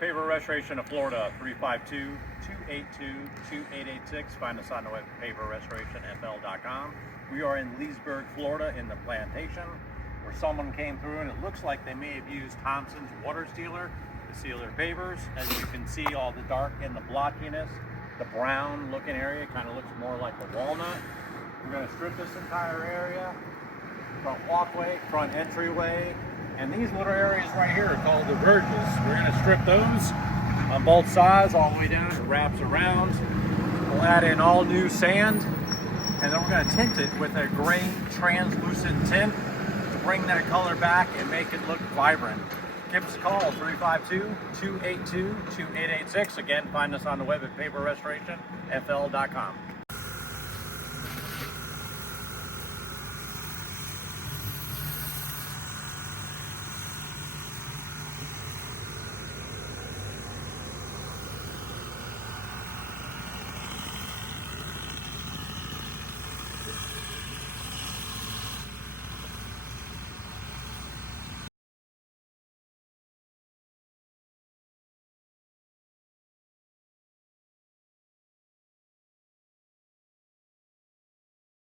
Paver Restoration of Florida, 352-282-2886. Find us on the web at paverrestorationfl.com. We are in Leesburg, Florida, in the plantation, where someone came through and it looks like they may have used Thompson's water sealer to seal their pavers. As you can see, all the dark and the blotchiness, the brown looking area kind of looks more like a walnut. We're going to strip this entire area, front walkway, front entryway, and these little areas right here are called the verges. We're going to strip those on both sides all the way down. It wraps around. We'll add in all new sand, and then we're going to tint it with a gray translucent tint to bring that color back and make it look vibrant. Give us a call, 352-282-2886. Again, find us on the web at paverrestorationfl.com.